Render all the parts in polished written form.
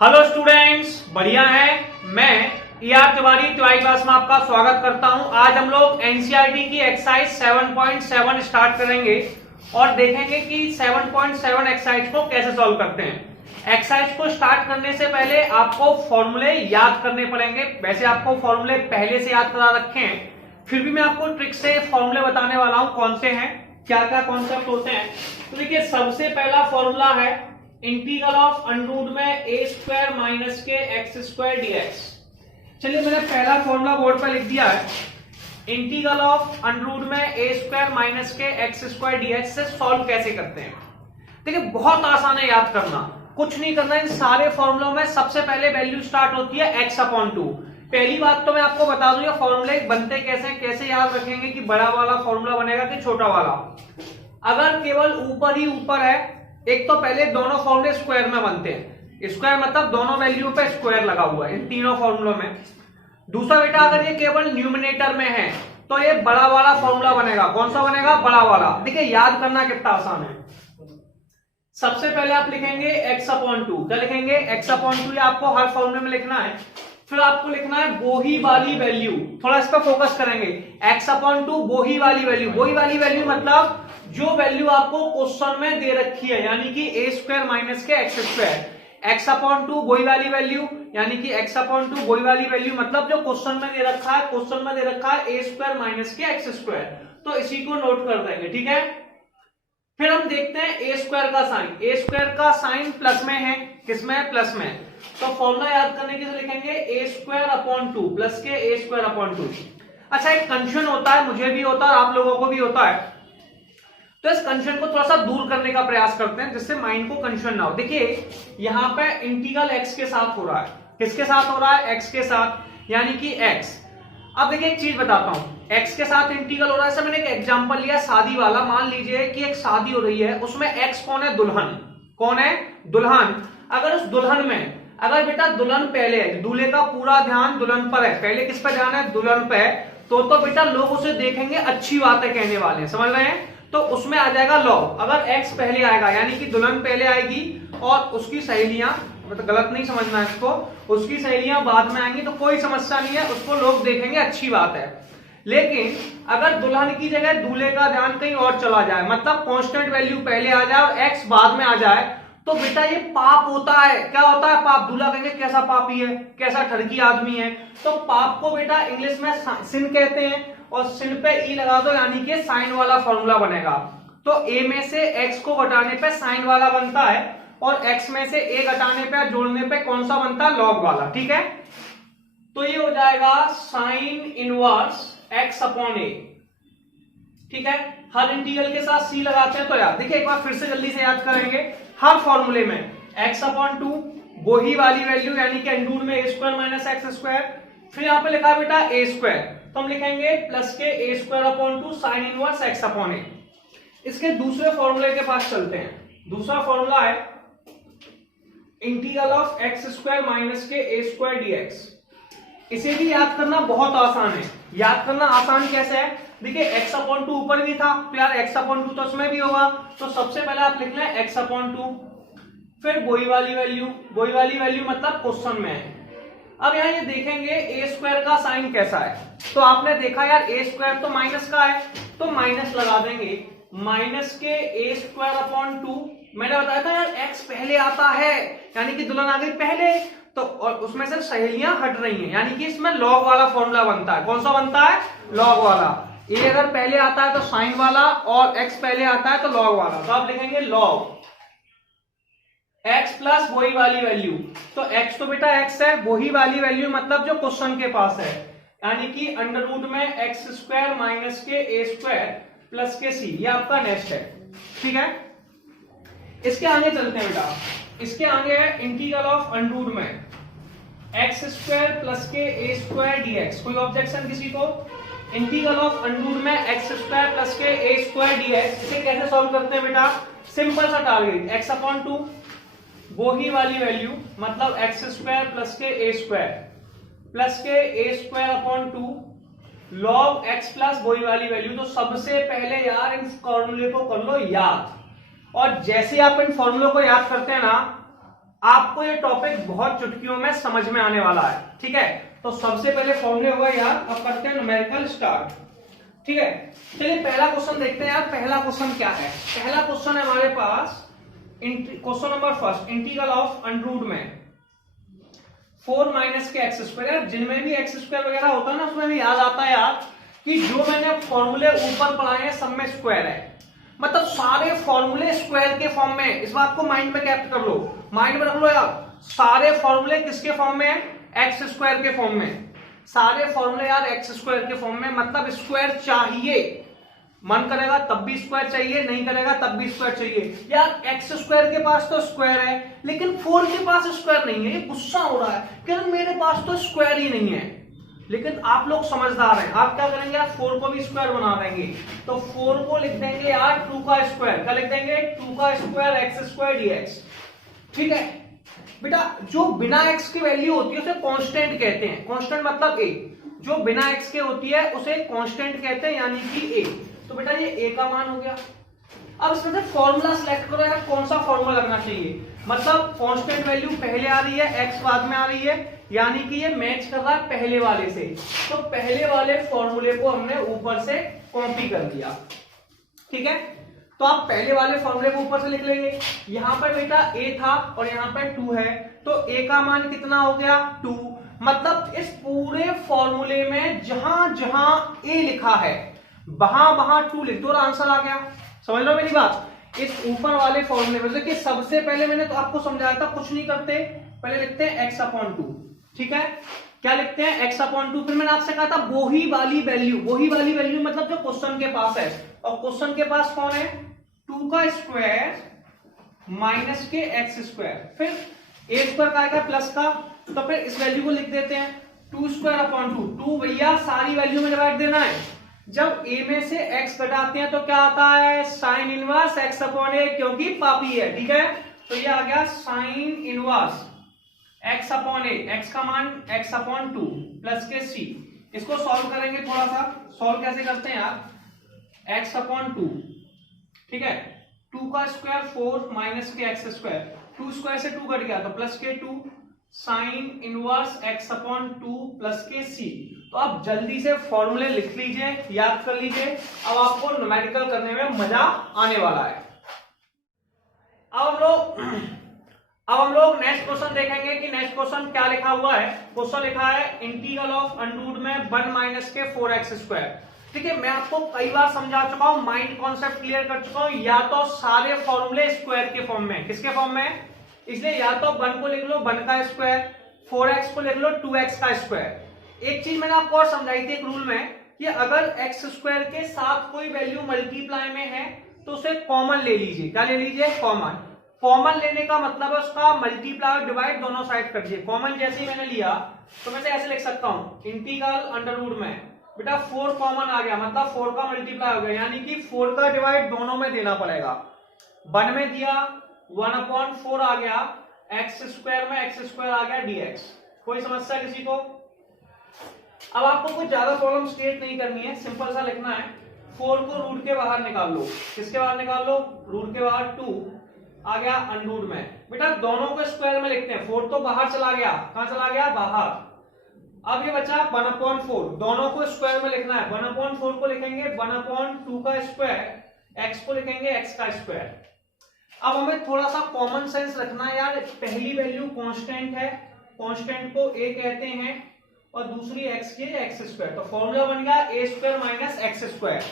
Hello students, बढ़िया है। मैं ER तिवारी तिवारी क्लास में आपका स्वागत करता हूं। आज हम लोग एनसीईआरटी की एक्सरसाइज 7.7 स्टार्ट करेंगे और देखेंगे कि 7.7 एक्सरसाइज को कैसे सॉल्व करते हैं। एक्सरसाइज को स्टार्ट करने से पहले आपको फॉर्मूले याद करने पड़ेंगे। वैसे आपको फॉर्मूले पहले से याद करा रखे हैं, फिर भी मैं आपको ट्रिक से फॉर्मूले बताने वाला हूं कौन से हैं, क्या क्या कॉन्सेप्ट होते हैं। तो देखिए, सबसे पहला फॉर्मूला है इंटीग्रल ऑफ अंडर में ए स्क्वायर माइनस के एक्स स्क्वायर डीएक्स। चलिए, मैंने पहला फॉर्मूला बोर्ड पर लिख दिया है। इंटीग्रल ऑफ अंडर में ए स्क्वायर माइनस के एक्स स्क्वायर डीएक्स से सॉल्व कैसे करते हैं। देखिए, बहुत आसान है याद करना, कुछ नहीं करना। इन सारे फॉर्मूलों में सबसे पहले वैल्यू स्टार्ट होती है x/2। पहली बात तो मैं आपको बता दूं, ये फॉर्मूले बनते कैसे याद रखेंगे कि बड़ा वाला फॉर्मूला बनेगा कि छोटा वाला। अगर केवल ऊपर ही ऊपर है, एक तो पहले दोनों फॉर्मूले स्क्वायर में बनते हैं। स्क्वायर मतलब दोनों वैल्यू पे स्क्वायर लगा हुआ है इन तीनों फॉर्मूलों में। दूसरा बेटा, अगर ये केवल न्यूमिनेटर में है तो ये बड़ा वाला फॉर्मूला बनेगा। कौन सा बनेगा? बड़ा वाला। देखिए, याद करना कितना आसान है। सबसे पहले आप लिखेंगे x/2। क्या लिखेंगे? x/2। ये आपको हर फॉर्मूले में लिखना है। फिर आपको लिखना है बोही वाली वैल्यू। थोड़ा इस पर फोकस करेंगे। x/2 बोही वाली वैल्यू। बोही वाली वैल्यू मतलब जो वैल्यू आपको क्वेश्चन में दे रखी है, यानी कि ए स्क्वायर माइनस के एक्स स्क्वायर। x/2 बोही वाली वैल्यू, यानी कि x/2 बोही वाली वैल्यू मतलब जो क्वेश्चन में दे रखा है, क्वेश्चन में दे रखा है ए स्क्वायर माइनस के एक्स स्क्वायर। तो इसी को नोट कर देंगे, ठीक है। फिर हम देखते हैं ए स्क्वायर का साइन। ए स्क्वायर का साइन प्लस में है। किसमें है? प्लस में। तो फॉर्मूला याद करने के लिए लिखेंगे ए स्क्वायर अपॉन 2 प्लस के ए स्क्वायर अपॉन 2। अच्छा, एक कंफ्यूजन होता है, मुझे भी होता है और आप लोगों को भी होता है, तो इस कंफ्यूजन को थोड़ा सा दूर करने का प्रयास करते हैं जिससे माइंड को कंफ्यूजन ना हो। देखिए, यहां पे इंटीग्रल एक्स के साथ हो रहा है। किसके साथ हो रहा है? एक्स के साथ, यानी कि एक्स। अब देखिए, एक चीज बताता हूं, एक्स के साथ इंटीग्रल हो रहा है। मैंने एक एग्जांपल लिया शादी वाला। मान लीजिए कि एक शादी हो रही है, उसमें एक्स कौन है? दुल्हन। कौन है? दुल्हन। अगर उस दुल्हन में, अगर बेटा दुल्हन पहले है, दूल्हे का पूरा ध्यान दुल्हन पर है, पहले किस पर ध्यान है? दुल्हन पे है, तो बेटा लोग उसे देखेंगे, अच्छी बातें कहने वाले हैं, समझ रहे हैं? तो उसमें आ जाएगा लॉग। अगर एक्स पहले आएगा, यानी कि दुल्हन पहले आएगी और उसकी सहेलियां, मतलब गलत नहीं समझना है इसको, उसकी सहेलियां बाद में आएंगी तो कोई समस्या नहीं है, उसको लोग देखेंगे, अच्छी बात है। लेकिन अगर दुल्हन की जगह दूल्हे का ध्यान कहीं और चला जाए, मतलब कांस्टेंट वैल्यू पहले आ जाए और एक्स बाद में आ जाए, तो बेटा ये पाप होता है। क्या होता है? पाप। दूल्हा कहेंगे कैसा पापी है, कैसा ठरकी आदमी है। तो पाप को बेटा इंग्लिश में सिन कहते हैं, और सिन पे ई लगा दो, यानी कि साइन वाला फॉर्मूला बनेगा। तो ए में से एक्स को घटाने पे साइन वाला बनता है, और एक्स में से ए घटाने पे जोड़ने पे कौन सा बनता है? लॉग वाला, ठीक है। तो ये हो जाएगा साइन इनवर्स एक्स अपॉन ए, ठीक है। हर इंटीग्रल के साथ सी लगाते हैं तो याद। देखिए, एक बार फिर से जल्दी से याद करेंगे। हर फॉर्मूले में x/2 वही वाली वैल्यू, यानी कि अंडर में ए स्क्वायर माइनस एक्स स्क्वायर। फिर यहां पे लिखा है बेटा ए स्क्वायर, तो हम लिखेंगे प्लस के a square upon 2 sine inverse x upon a. इसके दूसरे फॉर्मूले के पास चलते हैं। दूसरा फॉर्मूला है integral of x square minus के ए स्क्वायर डीएक्स। इसे भी याद करना बहुत आसान है। याद करना आसान कैसे है? देखिए, x/2 ऊपर भी था, तो यार x/2 तो उसमें भी होगा। तो सबसे पहले आप लिख लें x/2, फिर वही वाली वैल्यू। वही वाली वैल्यू मतलब क्वेश्चन में है। अब यहाँ ये देखेंगे ए स्क्वायर का साइन कैसा है। तो आपने देखा यार ए स्क्वायर तो माइनस का है, तो माइनस लगा देंगे। माइनस के ए स्क्वायर अपॉन 2। मैंने बताया था यार एक्स पहले आता है, यानी कि दुल्हन आ गई पहले, तो और उसमें से सहेलियां हट रही हैं, यानी कि इसमें लॉग वाला फॉर्मूला बनता है। कौन सा बनता है? लॉग वाला। ए अगर पहले आता है तो साइन वाला, और एक्स पहले आता है तो लॉग वाला। तो आप लिखेंगे लॉग एक्स प्लस वही वाली वैल्यू। तो एक्स तो बेटा एक्स है, वही वाली वैल्यू मतलब जो क्वेश्चन के पास है, यानी कि अंडर रूट में एक्स स्क्वायर माइनस के ए स्क्वायर प्लस के सी। ये आपका नेक्स्ट है, ठीक है। इसके आगे चलते हैं बेटा। इसके आगे है इंटीग्रल ऑफ अंडर में एक्स स्क्वायर प्लस के ए स्क्वायर डीएक्स। कोई ऑब्जेक्शन किसी को? इंटीग्रल ऑफ अंडर में एक्स स्क्वायर प्लस के ए स्क्वायर डीएक्स। इसे कैसे सॉल्व करते हैं बेटा? सिंपल सा टारगेट, x/2 वो ही वाली वैल्यू मतलब एक्स स्क्वायर प्लस के ए स्क्वायर प्लस के a square upon 2 log x plus वही वाली वैल्यू। तो सबसे पहले यार इन फॉर्मूले को कर लो याद, और जैसे आप इन फॉर्मूलों को याद करते हैं ना, आपको ये टॉपिक बहुत चुटकियों में समझ में आने वाला है, ठीक है। तो सबसे पहले फॉर्मूले हुआ यार, अब करते हैं न्यूमेरिकल स्टार्ट, ठीक है। चलिए पहला क्वेश्चन देखते हैं यार। पहला क्वेश्चन क्या है? पहला क्वेश्चन है हमारे पास question number first, integral of under में 4 माइनस के एक्स स्क्वायर। यार जिनमें भी एक्स स्क्वायर वगैरह होता है ना, उसमें भी याद आता है यार कि जो मैंने फॉर्मूले ऊपर पढ़ाए हैं सब में स्क्वायर है, मतलब सारे फॉर्मूले स्क्वायर के फॉर्म में। इस बात को माइंड में कैप्ट कर लो, माइंड में रख लो यार। सारे फॉर्मूले किसके फॉर्म में है? एक्स स्क्वायर के फॉर्म में। सारे फॉर्मूले यार एक्स स्क्वायर के फॉर्म में, मतलब स्क्वायर चाहिए। मन करेगा तब भी स्क्वायर चाहिए, नहीं करेगा तब भी स्क्वायर चाहिए। यार एक्स स्क्वायर के पास तो स्क्वायर है लेकिन 4 के पास स्क्वायर नहीं है। ये गुस्सा हो रहा है कि मेरे पास तो स्क्वायर ही नहीं है। लेकिन आप लोग समझदार हैं, आप क्या करेंगे यार, 4 को भी स्क्वायर बना देंगे। तो 4 को लिख देंगे यार 2 का स्क्वायर। क्या लिख देंगे? 2 का स्क्वायर एक्स स्क्वायर डीएक्स, ठीक है बेटा। जो बिना एक्स की वैल्यू होती है उसे कांस्टेंट कहते हैं। कांस्टेंट मतलब ए, जो बिना एक्स के होती है उसे कांस्टेंट कहते हैं, यानी कि ए। तो बेटा ये ए का मान हो गया। अब इसमें से फॉर्मूला सिलेक्ट करो यार, कौन सा फॉर्मूला लगना चाहिए। मतलब कांस्टेंट वैल्यू पहले आ रही है, एक्स बाद में आ रही है, यानी कि ये मैच कर रहा है पहले वाले से। तो पहले वाले फॉर्मूले को हमने ऊपर से कॉपी कर दिया, ठीक है। तो आप पहले वाले फॉर्मूले को ऊपर से लिख लेंगे। यहां पर बेटा a था और यहां पर 2 है, तो a का मान कितना हो गया? 2। मतलब इस पूरे फॉर्मूले में जहां जहां a लिखा है वहां वहां 2 लिख दो और आंसर आ गया। समझ लो मेरी बात। इस ऊपर वाले फॉर्मूले में देखिए, सबसे पहले मैंने तो आपको समझाया था, कुछ नहीं करते, पहले लिखते हैं x/2, ठीक है। क्या लिखते हैं? x/2। फिर मैंने आपसे कहा था वही वाली वैल्यू, वही वाली वैल्यू मतलब जो क्वेश्चन के पास है। और क्वेश्चन के पास कौन है? 2 का स्क्वायर माइनस के एक्स स्क्वायर। फिर a स्क्वायर का आएगा प्लस का, तो फिर इस वैल्यू को लिख देते हैं 2² 2 भैया सारी वैल्यू में डिवाइड देना है। जब a में से x घटाते हैं तो क्या आता है? साइन इनवर्स x/a, क्योंकि पापी है, ठीक है। तो ये आ गया साइन इनवर्स x/a, x का मान x/2 प्लस के c। इसको सॉल्व करेंगे, थोड़ा सा सॉल्व कैसे करते हैं यार, x/2, ठीक है। 2 का स्क्वायर 4 माइनस के एक्स स्क्वायर, 2 स्क्वायर से 2 कट गया तो प्लस के 2 साइन इनवर्स x/2 प्लस के c। तो आप जल्दी से फॉर्मूले लिख लीजिए, याद कर लीजिए। अब आपको न्यूमेरिकल करने में मजा आने वाला है। अब हम लोग नेक्स्ट क्वेश्चन देखेंगे कि नेक्स्ट क्वेश्चन क्या लिखा हुआ है। क्वेश्चन लिखा है इंटीग्रल ऑफ अंडर में 1 माइनस के 4x स्क्वायर। ठीक है, मैं आपको कई बार समझा चुका हूं, माइंड कॉन्सेप्ट क्लियर कर चुका हूं। या तो सारे फॉर्मूले स्क्वायर के फॉर्म में, किसके फॉर्म में, इसलिए या तो 1 को लिख लो 1 का स्क्वायर, 4x को लिख लो 2x का स्क्वायर। एक चीज मैंने आपको और समझाई थी एक रूल में कि अगर x स्क्वायर के साथ कोई वैल्यू मल्टीप्लाई में है तो उसे कॉमन ले लीजिए। क्या ले लीजिए? कॉमन। कॉमन लेने का मतलब है उसका मल्टीप्लाई और डिवाइड दोनों साइड कर दीजिए। कॉमन जैसे ही मैंने लिया तो मैं ऐसे लिख सकता हूं इंटीग्रल अंडर रूट में बेटा 4 कॉमन आ गया, मतलब 4 का मल्टीप्लाई हो गया, यानी कि 4 का डिवाइड दोनों में देना पड़ेगा। 1 में दिया 1/4 आ गया, एक्स स्क्वायर में एक्स स्क्वायर आ गया dx। कोई समस्या किसी को? अब आपको कुछ ज्यादा प्रॉब्लम क्रिएट नहीं करनी है, सिंपल सा लिखना है। 4 को रूट के बाहर निकाल लो। किसके बाहर निकाल लो? रूट के बाहर 2 आ गया अंडर में। बेटा दोनों को स्क्वायर में लिखते हैं, 4 तो बाहर चला गया, कहां चला गया? बाहर। अब ये बचा 1/4, दोनों को स्क्वायर में लिखना है। 1/4 को लिखेंगे 1/2 का स्क्वायर, x को लिखेंगे x का स्क्वायर। अब हमें थोड़ा सा कॉमन सेंस रखना है यार। पहली वैल्यू कांस्टेंट है, कांस्टेंट को a कहते हैं, और दूसरी x की एक्स स्क्वायर। तो फॉर्मूला बन गया a square minus x square.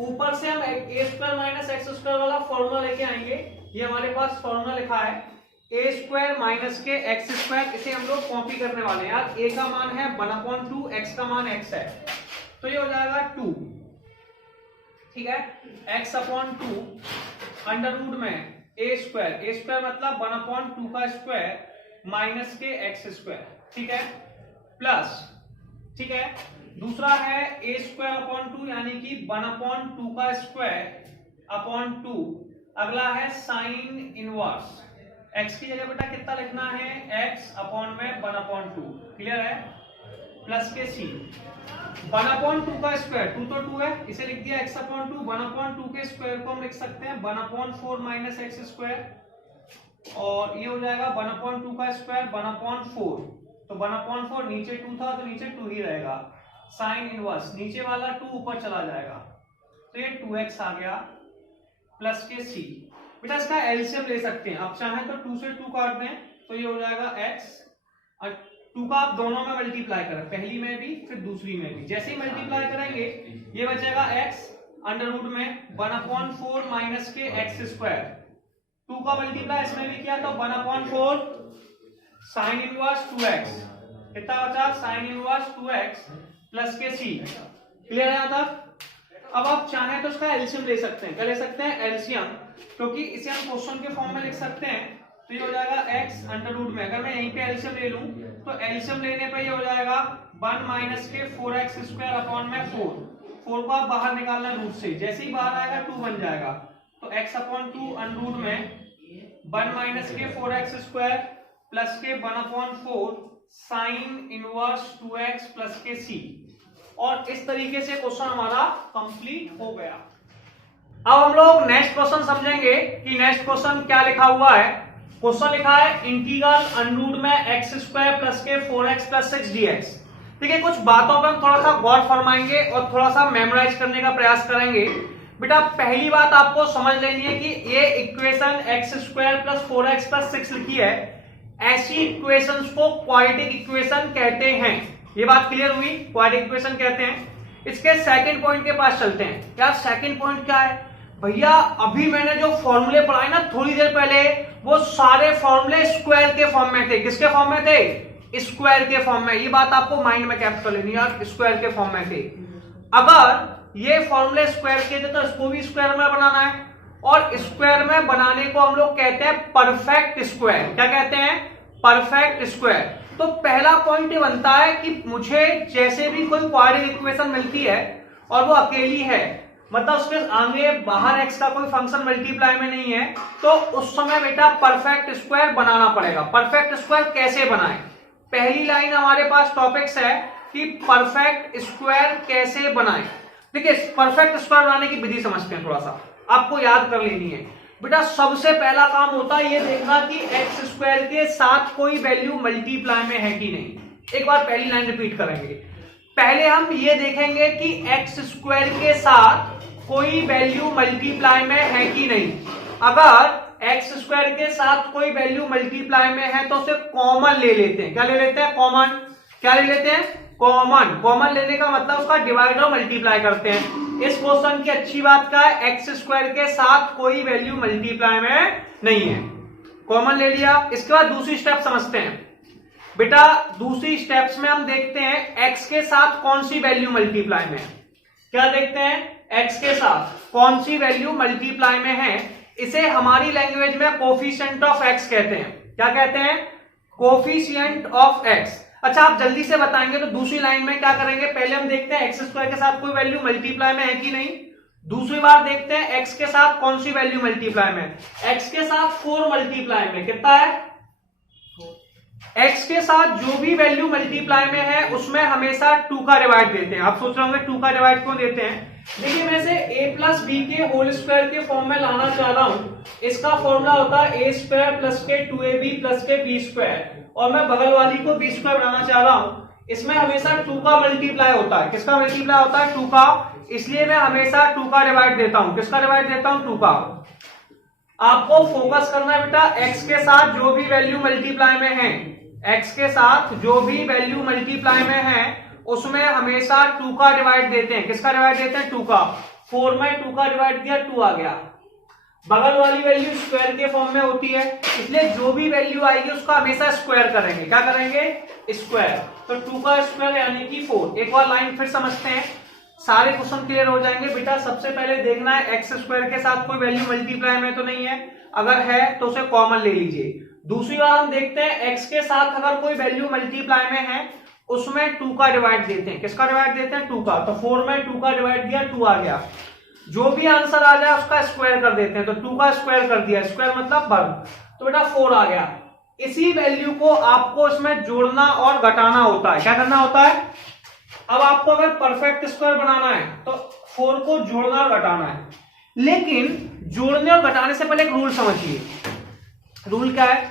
ऊपर से हम a square minus x square वाला फॉर्मूला लेके आएंगे। ये हमारे पास फॉर्मूला लिखा है a स्क्वायर माइनस के एक्स स्क्वायर, इसे हम लोग कॉपी करने वाले हैं यार। a का मान है 1/2, x का मान x है, तो ये हो जाएगा 2, ठीक है। x/2 अंडर रूट में a स्क्वायर मतलब 1/2 का स्क्वायर माइनस के एक्स स्क्वायर, ठीक है, प्लस, ठीक है। दूसरा है a स्क्वायर 2 यानी कि 1/2 का स्क्वायर अपॉन 2। अगला है साइन इनवर्स, x की जगह बेटा कितना लिखना है? x अपॉन में 1/2, क्लियर है, प्लस के c। 1/2 का स्क्वायर 2 तो 2 है, इसे लिख दिया x/2। 1/2 के स्क्वायर को हम लिख सकते हैं 1/4 माइनस एक्स स्क्वायर, और ये हो जाएगा 1/2 का स्क्वायर 1/4। तो 1/4 नीचे 2 था तो नीचे 2 ही रहेगा। साइन इनवर्स नीचे वाला 2 ऊपर चला जाएगा तो ये 2x आ गया प्लस के c। बेटा इसका एलसीएम ले सकते हैं, आप चाहें तो 2 से 2 काट दें तो ये हो जाएगा x और 2 का आप दोनों में मल्टीप्लाई करें, पहली में भी फिर दूसरी में भी। जैसे ही मल्टीप्लाई करेंगे ये बचेगा x अंडर रूट में 1/4 माइनस के x स्क्वायर। 2 का मल्टीप्लाई इसमें भी किया तो 1/4 साइन इनवर्स 2x, कितना बचा साइन इनवर्स 2x प्लस के c। क्लियर है यहाँ तक? अब आप चाहें तो इसका एलसीएम ले सकते हैं। क्या ले सकते हैं? एलसीएम, क्योंकि इसे हम क्वेश्चन के फॉर्म में लिख सकते हैं। तो ये हो जाएगा x अंडर रूट में, अगर मैं यहीं पे एलसीएम ले लूं तो एलसीएम लेने पे ये हो जाएगा 1 माइनस के 4x स्क्वायर अपॉन में 4 को आप बाहर निकालना रूट से, जैसे ही बाहर आएगा 2 बन जाएगा। तो x अपॉन 2 अंडर रूट में 1 माइनस के 4x स्क्वायर प्लस के 1/4 साइन इनवर्स 2x प्लस के c। और इस तरीके से क्वेश्चन हमारा कंप्लीट हो गया। अब हम लोग नेक्स्ट क्वेश्चन समझेंगे कि नेक्स्ट क्वेश्चन क्या लिखा हुआ है। क्वेश्चन लिखा है इंटीग्रल अंडर रूट में x स्क्वायर प्लस के 4x प्लस 6 dx। ठीक है, कुछ बातों पर हम थोड़ा सा गौर फरमाएंगे और थोड़ा सा मेमोराइज करने का प्रयास करेंगे। बेटा पहली बात आपको समझ लेनी है कि ये equation x square plus 4x plus 6 लिखी है, ऐसी इक्वेशंस को क्वाड्रेटिक इक्वेशन कहते हैं। ये बात क्लियर हुई? क्वाड्रेटिक इक्वेशन कहते हैं। इसके सेकंड पॉइंट के पास चलते हैं। क्या सेकंड पॉइंट क्या है? भैया अभी मैंने जो फॉर्मूले पढ़ाए ना थोड़ी देर पहले, वो सारे फॉर्मूले स्क्वायर के फॉर्म में थे। किसके फॉर्म में थे? स्क्वायर के फॉर्म में। ये बात आपको माइंड में कैप्चर कर लेनी है, स्क्वायर के फॉर्म में थे। अगर ये फॉर्मूले स्क्वायर के थे तो इसको भी स्क्वायर में बनाना है, और स्क्वायर में बनाने को हम लोग कहते हैं परफेक्ट स्क्वायर। क्या कहते हैं? Perfect square. तो पहला पॉइंट ये बनता है कि मुझे जैसे भी कोई क्वाड्रेटिक इक्वेशन मिलती है और वो अकेली है, मतलब उसके आगे बाहर x का कोई फंक्शन मल्टीप्लाई में नहीं है, तो उस समय बेटा परफेक्ट स्क्वायर बनाना पड़ेगा। परफेक्ट स्क्वायर कैसे बनाएं? पहली लाइन हमारे पास टॉपिक्स है कि परफेक्ट स्क्वायर कैसे बनाएं। देखिए परफेक्ट स्क्वायर बनाने की विधि समझते हैं, थोड़ा सा आपको याद कर लेनी है। बेटा सबसे पहला काम होता है ये देखना कि एक्स स्क्वायर के साथ कोई वैल्यू मल्टीप्लाई में है कि नहीं। एक बार पहली लाइन रिपीट करेंगे। पहले हम ये देखेंगे कि एक्स स्क्वायर के साथ कोई वैल्यू मल्टीप्लाई में है कि नहीं। अगर एक्स स्क्वायर के साथ कोई वैल्यू मल्टीप्लाई में है तो उसे कॉमन ले लेते हैं। क्या ले लेते हैं? कॉमन। क्या ले लेते हैं? कॉमन। कॉमन लेने का मतलब उसका डिवाइड और मल्टीप्लाई करते हैं। इस क्वेश्चन की अच्छी बात क्या है? एक्स स्क्वायर के साथ कोई वैल्यू मल्टीप्लाई में नहीं है, कॉमन ले लिया। इसके बाद दूसरी स्टेप समझते हैं। बेटा दूसरी स्टेप्स में हम देखते हैं एक्स के साथ कौन सी वैल्यू मल्टीप्लाई में है। क्या देखते हैं? एक्स के साथ कौन सी वैल्यू मल्टीप्लाई में है। इसे हमारी लैंग्वेज में कोफिशिएंट ऑफ एक्स कहते हैं। क्या कहते हैं? Coefficient of x. अच्छा आप जल्दी से बताएंगे तो दूसरी लाइन में क्या करेंगे? पहले हम देखते हैं एक्स स्क्वायर के साथ कोई वैल्यू मल्टीप्लाई में है कि नहीं। दूसरी बार देखते हैं एक्स के साथ कौन सी वैल्यू मल्टीप्लाई में। एक्स के साथ 4 मल्टीप्लाई में कितना है? एक्स के साथ जो भी वैल्यू मल्टीप्लाई में है उसमें हमेशा 2 का डिवाइड देते हैं। आप सोच रहे होंगे 2 का डिवाइड क्यों देते हैं? देखिए मैं इसे a प्लस बी के होल स्क्वायर के फॉर्म में लाना चाह रहा हूं। इसका फॉर्मूला होता है a स्क्वायर प्लस के 2ab प्लस के b स्क्वायर, और मैं बगल वाली को b स्क्वायर बनाना चाह रहा हूं। इसमें हमेशा 2 का मल्टीप्लाई होता है। किसका मल्टीप्लाई होता है? 2 का। इसलिए मैं हमेशा 2 का डिवाइड देता हूं। किसका डिवाइड देता हूं? 2 का। आपको फोकस करना है बेटा x के साथ जो भी वैल्यू मल्टीप्लाई में है, x के साथ जो भी वैल्यू मल्टीप्लाई में है उसमें हमेशा 2 का डिवाइड देते हैं। किसका डिवाइड देते हैं? 2 का। 4 में 2 का डिवाइड दिया 2 आ गया। बगल वाली वैल्यू स्क्वायर के फॉर्म में होती है, इसलिए जो भी वैल्यू आएगी उसका हमेशा स्क्वायर करेंगे। क्या करेंगे? स्क्वायर। तो 2 का स्क्वायर यानी कि 4। एक बार लाइन फिर समझते हैं, सारे क्वेश्चन क्लियर हो जाएंगे। बेटा सबसे पहले देखना है एक्स स्क्वायर के साथ कोई वैल्यू मल्टीप्लाई में तो नहीं है, अगर है तो उसे कॉमन ले लीजिए। दूसरी बार हम देखते हैं एक्स के साथ अगर कोई वैल्यू मल्टीप्लाई में है उसमें 2 का डिवाइड देते हैं। किसका डिवाइड देते हैं? 2 का। तो 4 में 2 का डिवाइड दिया 2 आ गया। जो भी आंसर आ जाए उसका स्क्वायर कर देते हैं। तो 2 का स्क्वायर कर दिया, स्क्वायर मतलब वर्ग, तो बेटा 4 आ गया। इसी वैल्यू को आपको इसमें जोड़ना और घटाना होता है। क्या करना होता है? अब आपको अगर परफेक्ट स्क्वायर बनाना है तो 4 को जोड़ना और घटाना है, लेकिन जोड़ने और घटाने से पहले एक रूल समझिए। रूल क्या है,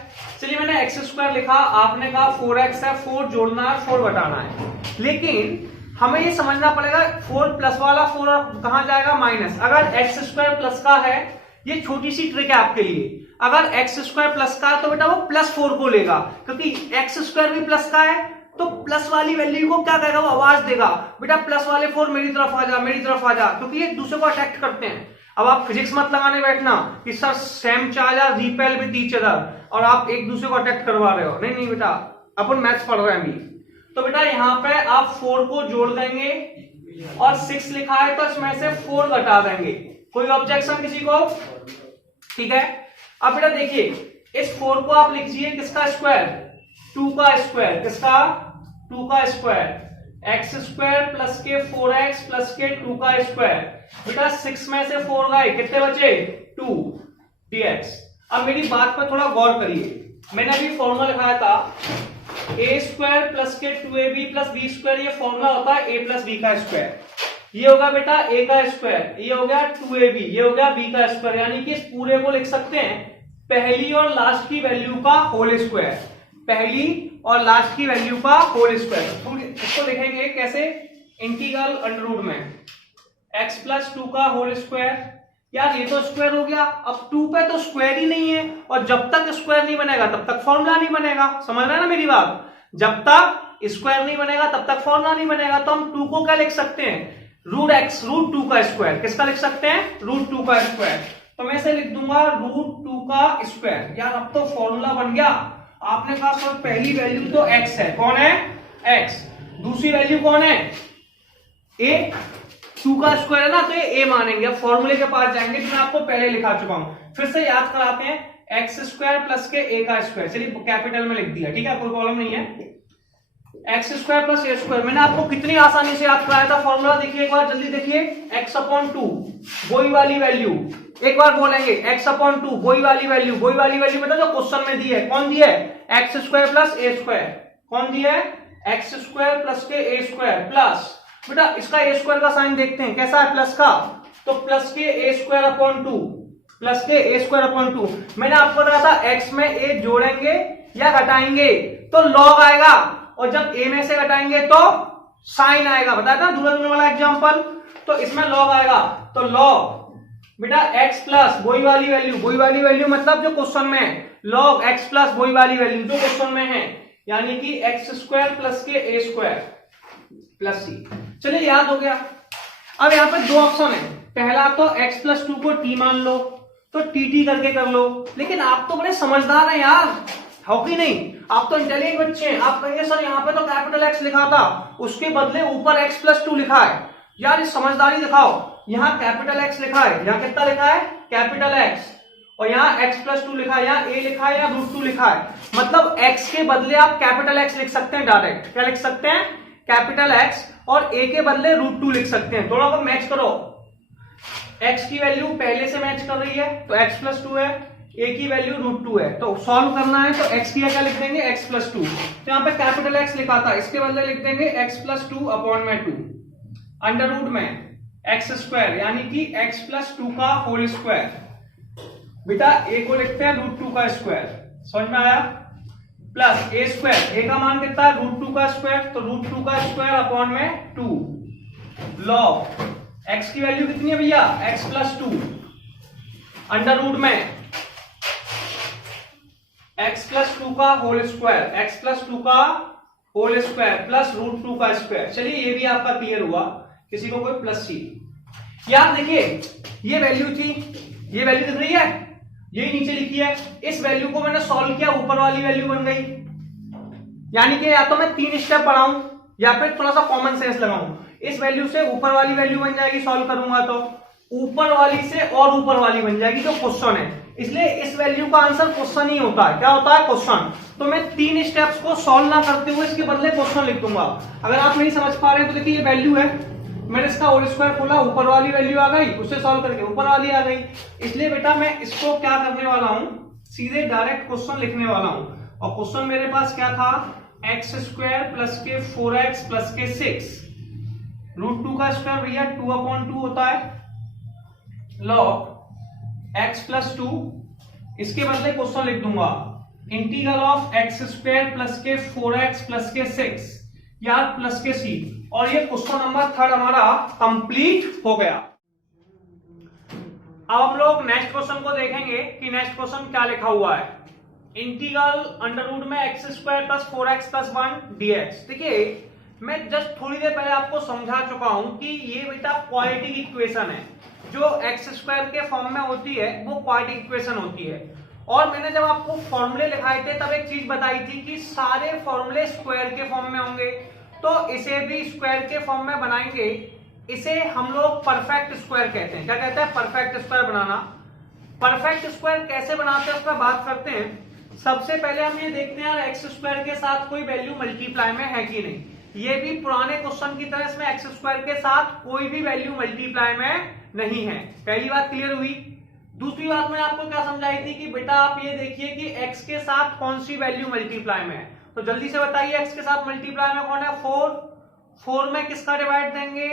चलिए मैंने एक्स स्क्वायर लिखा, आपने कहा 4x है, 4 जोड़ना है 4 घटाना है, लेकिन हमें ये समझना पड़ेगा 4 प्लस वाला 4 कहां जाएगा, माइनस। अगर एक्स स्क्वायर प्लस का है, ये छोटी सी ट्रिक है आपके लिए, अगर एक्स स्क्वायर प्लस का है तो बेटा वो +4 को लेगा, क्योंकि एक्स स्क्वायर भी प्लस का है तो प्लस वाली वैल्यू को क्या कहेगा, वो आवाज देगा, बेटा प्लस वाले 4 मेरी तरफ आ जा, मेरी तरफ आ जा, क्योंकि ये एक दूसरे को अट्रैक्ट करते हैं। अब आप फिजिक्स मत लगाने बैठना कि sir same charge are repel with each other और आप एक दूसरे को अट्रैक्ट करवा रहे हो, नहीं नहीं बेटा, अपन मैथ्स पढ़ रहे हैं अभी। तो बेटा यहाँ पे आप 4 को जोड़ देंगे और 6 लिखा है तो इसमें से 4 घटा देंगे। कोई ऑब्जेक्शन किसी को? ठीक है। अब बेटा देखिए, इस 4 को आप लिखिए किसका स्क्वायर, 2 का स्क्वायर, किसका, 2 का स्क्वायर, एक्स स्क्वायर प्लस के 4x प्लस के 2 का स्क्वायर। बेटा 6 में से 4 गए, कितने बचे, 2 dx। अब मेरी बात पर थोड़ा गौर करिए, मैंने अभी फॉर्मूला लिखाया था a स्क्वायर प्लस के 2ab प्लस बी स्क्वायर, ये फॉर्मूला होता है a प्लस बी का स्क्वायर। ये होगा बेटा a का स्क्वायर, ये हो गया 2ab, ये हो गया b का स्क्वायर, यानी कि इस पूरे को लिख सकते हैं पहली और लास्ट की वैल्यू का होल स्क्वायर, पहली और लास्ट की वैल्यू का होल स्क्वायर। इसको लिखेंगे कैसे, इंटीग्रल अंडर रूट में x प्लस 2 का होल स्क्वायर। यार ये तो स्क्वायर हो गया, अब 2 पे तो स्क्वायर ही नहीं है, और जब तक स्क्वायर नहीं बनेगा तब तक फॉर्मूला नहीं बनेगा, समझ रहे हैं ना मेरी बात, जब तक स्क्वायर नहीं बनेगा तब तक फॉर्मूला नहीं बनेगा। तो हम 2 को क्या लिख सकते हैं, √2 का स्क्वायर, किसका लिख सकते हैं, √2 का स्क्वायर। तो मैं इसे लिख दूंगा √2 का स्क्वायर। यार अब तो फॉर्मूला बन गया। आपने कहा सर पहली वैल्यू तो x है, कौन है, x, दूसरी वैल्यू कौन है, a, 2 का स्क्वायर है ना, तो ये a मानेंगे। अब फॉर्मूले के पास जाएंगे जो मैं आपको पहले लिखा चुका हूं, फिर से याद कराते हैं, एक्स स्क्वायर प्लस के a का स्क्वायर, चलिए कैपिटल में लिख दिया, ठीक है, कोई प्रॉब्लम नहीं है। एक्स स्क्वायर प्लस ए स्क्वायर, मैंने आपको कितनी आसानी से याद कराया था फॉर्मूला, देखिए एक बार जल्दी देखिए, x/2 वही वाली वैल्यू, एक बार बोलेंगे x/2 वही वाली वैल्यू, वही वाली वैल्यू बेटा जो क्वेश्चन में दी है, कौन दी है, एक्स स्क्वायर प्लस ए स्क्वायर, कौन दी है, एक्स स्क्वायर प्लस के ए स्क्वायर प्लस, बेटा इसका ए स्क्वायर का साइन देखते हैं कैसा है, प्लस का, तो प्लस के ए स्क्वायर अपॉन 2, प्लस के ए स्क्वायर अपॉन 2। मैंने आपको बताया था x में a जोड़ेंगे या घटाएंगे तो लॉग आएगा, और जब a में से घटाएंगे तो साइन आएगा, बताया था दूसरा दूसरा वाला एग्जांपल। तो इसमें लॉग आएगा, तो लॉग बेटा x प्लस वही वाली वैल्यू, वही वाली वैल्यू मतलब जो क्वेश्चन में है, लॉग x प्लस वही वाली वैल्यू जो क्वेश्चन में है, यानी कि एक्स स्क्वायर प्लस के ए स्क्वायर प्लस सी। चलिए याद हो गया। अब यहाँ पे दो ऑप्शन है, पहला तो x प्लस 2 को t मान लो, तो टी करके कर लो, लेकिन आप तो बड़े समझदार हैं यार, हो कि नहीं, आप तो इंटेलिजेंट बच्चे हैं। आप कहेंगे सर यहाँ पे तो कैपिटल X लिखा था, उसके बदले ऊपर x प्लस 2 लिखा है, यार ये समझदारी दिखाओ, यहाँ कैपिटल X लिखा है, यहाँ कितना लिखा है, कैपिटल X, और यहाँ x प्लस 2 लिखा है, यहाँ a लिखा है, यहाँ √2 लिखा है, मतलब x के बदले आप कैपिटल X लिख सकते हैं डायरेक्ट, क्या लिख सकते हैं, कैपिटल X, और a के बदले √2 लिख सकते हैं। थोड़ा को मैच करो, x की वैल्यू पहले से मैच कर रही है तो x प्लस 2 है, a की वैल्यू √2 है, तो सॉल्व करना है तो x की क्या लिख देंगे, x प्लस 2, तो यहाँ पे कैपिटल X लिखा था, इसके बदले लिख देंगे x प्लस 2 अपॉन में 2 अंडर रूट में एक्स स्क्वायर, यानी कि x प्लस 2 का होल स्क्वायर। बेटा a को लिखते हैं √2 का स्क्वायर, समझ में आया, प्लस a स्क्वायर, a का मान कितना है, √2 का स्क्वायर, तो √2 का स्क्वायर अपॉन में 2 लॉग x की वैल्यू कितनी है भैया, x प्लस 2 अंडर रूट में x प्लस 2 का होल स्क्वायर, x प्लस 2 का होल स्क्वायर प्लस √2 का स्क्वायर। चलिए ये भी आपका क्लियर हुआ, किसी को कोई प्लस सी। यार देखिए ये वैल्यू थी, ये वैल्यू दिख रही है, यही नीचे लिखी है, इस वैल्यू को मैंने सॉल्व किया, ऊपर वाली वैल्यू बन गई, यानी कि या तो मैं 3 स्टेप बढ़ाऊं या फिर थोड़ा सा कॉमन सेंस लगाऊं, इस वैल्यू से ऊपर वाली वैल्यू बन जाएगी, सॉल्व करूंगा तो ऊपर वाली से और ऊपर वाली बन जाएगी जो क्वेश्चन है, इसलिए इस वैल्यू का आंसर क्वेश्चन ही होता है, क्या होता है, क्वेश्चन। तो मैं 3 स्टेप्स को सॉल्व ना करते हुए इसके बदले क्वेश्चन लिख दूंगा। अगर आप नहीं समझ पा रहे हैं तो देखिए ये वैल्यू है, मैंने इसका होल स्क्वायर खोला, ऊपर वाली वैल्यू आ गई, उससे सॉल्व करके ऊपर वाली आ गई, इसलिए बेटा मैं इसको क्या करने वाला हूं, सीधे डायरेक्ट क्वेश्चन लिखने वाला हूं। और क्वेश्चन मेरे पास क्या था, एक्स स्क्वायर प्लस के 4x प्लस के 6, √2 का स्क्वायर भैया 2/2 होता है, लॉग x प्लस 2 इसके बदले क्वेश्चन लिख दूंगा integral of x square plus के 4x प्लस के 6 या प्लस के c, और ये क्वेश्चन नंबर 3 हमारा कंप्लीट हो गया। अब हम लोग नेक्स्ट क्वेश्चन को देखेंगे कि नेक्स्ट क्वेश्चन क्या लिखा हुआ है। इंटीग्रल अंडर रूट में x square plus 4x plus 1 dx। देखिए मैं जस्ट थोड़ी देर पहले आपको समझा चुका हूं कि ये बेटा क्वाड्रेटिक इक्वेशन है, जो एक्स स्क्वायर के फॉर्म में होती है वो क्वाड्रेटिक इक्वेशन होती है। और मैंने जब आपको फॉर्मूले लिखाए थे तब एक चीज बताई थी कि सारे फॉर्मूले स्क्वायर के फॉर्म में होंगे, तो इसे भी स्क्वायर के फॉर्म में बनाएंगे। इसे हम लोग परफेक्ट स्क्वायर कहते हैं। क्या कहते हैं? परफेक्ट स्क्वायर बनाना। परफेक्ट स्क्वायर कैसे बनाते हैं उस पर बात करते हैं। सबसे पहले हम ये देखते हैं एक्स स्क्वायर के साथ कोई वैल्यू मल्टीप्लाई में है कि नहीं। ये भी पुराने क्वेश्चन की तरह इसमें एक्स स्क्वायर के साथ कोई भी वैल्यू मल्टीप्लाई में नहीं है। पहली बात क्लियर हुई। दूसरी बात मैंने आपको क्या समझाई थी कि बेटा आप ये देखिए कि एक्स के साथ कौन सी वैल्यू मल्टीप्लाई में है, तो जल्दी से बताइए एक्स के साथ मल्टीप्लाई में कौन है? 4 में किसका डिवाइड देंगे?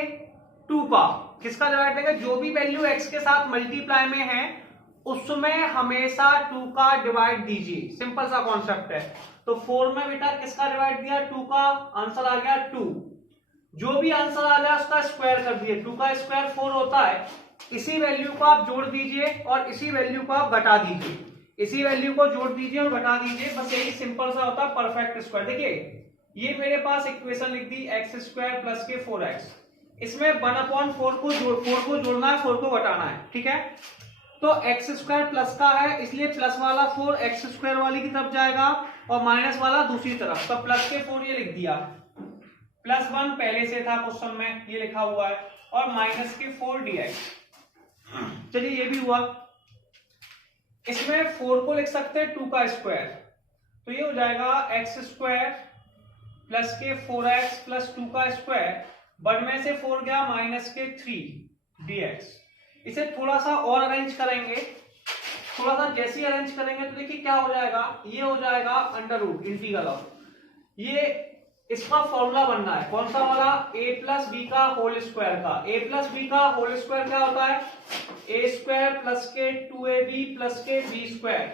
2 का। किसका डिवाइड देंगे? जो भी वैल्यू एक्स के साथ मल्टीप्लाई में है उसमें हमेशा 2 का डिवाइड दीजिए। सिंपल सा कॉन्सेप्ट है। तो 4 में बेटा किसका डिवाइड दिया? 2 का। आंसर आ गया 2। जो भी आंसर आ गया उसका स्क्वायर कर दिए। 2 का स्क्वायर 4 होता है। इसी वैल्यू को आप जोड़ दीजिए और इसी वैल्यू को आप घटा दीजिए। इसी वैल्यू को जोड़ दीजिए और घटा दीजिए। बस यही सिंपल सा होता है परफेक्ट स्क्वायर। देखिए ये मेरे पास इक्वेशन लिख दी एक्स स्क्वायर प्लस के 4x। इसमें 1/4 को जोड़ना है, 4 को घटाना है। ठीक है, तो एक्स स्क्वायर प्लस का है इसलिए प्लस वाला 4 एक्स स्क्वायर वाली की तरफ जाएगा और माइनस वाला दूसरी तरफ। तो प्लस के 4 ये लिख दिया, प्लस 1 पहले से था क्वेश्चन में ये लिखा हुआ है, और माइनस के 4 dx। चलिए ये भी हुआ। इसमें 4 को लिख सकते हैं 2 का स्क्वायर, तो ये हो जाएगा एक्स स्क्वायर प्लस के 4x प्लस 2 का स्क्वायर। बड़ में से 4 गया माइनस के 3 dx। इसे थोड़ा सा और अरेंज करेंगे। थोड़ा सा जैसे ही अरेंज करेंगे तो देखिए क्या हो जाएगा। ये हो जाएगा अंडर रूट इंटीग्रल ऑफ, ये इसका फॉर्मूला बनना है कौन सा वाला? a प्लस बी का होल स्क्वायर का। a प्लस बी का होल स्क्वायर क्या होता है? a स्क्वायर प्लस के 2ab प्लस के b square.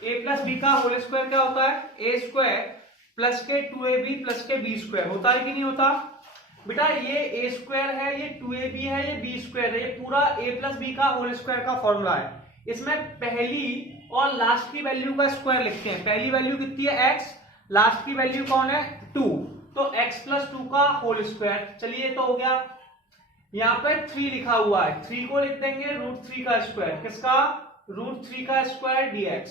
a plus b का होल स्क्वायर क्या होता है? a स्क्वायर प्लस के 2ab प्लस के b स्क्वायर। होता है कि नहीं होता? बेटा ये a स्क्वायर है, ये 2ab है, ये b स्क्वायर है। ये पूरा a प्लस बी का होल स्क्वायर का फॉर्मूला है। इसमें पहली और लास्ट की वैल्यू का स्क्वायर लिखते हैं। पहली वैल्यू कितनी है? x। लास्ट की वैल्यू कौन है? 2। तो x प्लस 2 का होल स्क्वायर। चलिए तो हो गया। यहाँ पे 3 लिखा हुआ है, 3 को लिख देंगे √3 का स्क्वायर। किसका? √3 का स्क्वायर dx।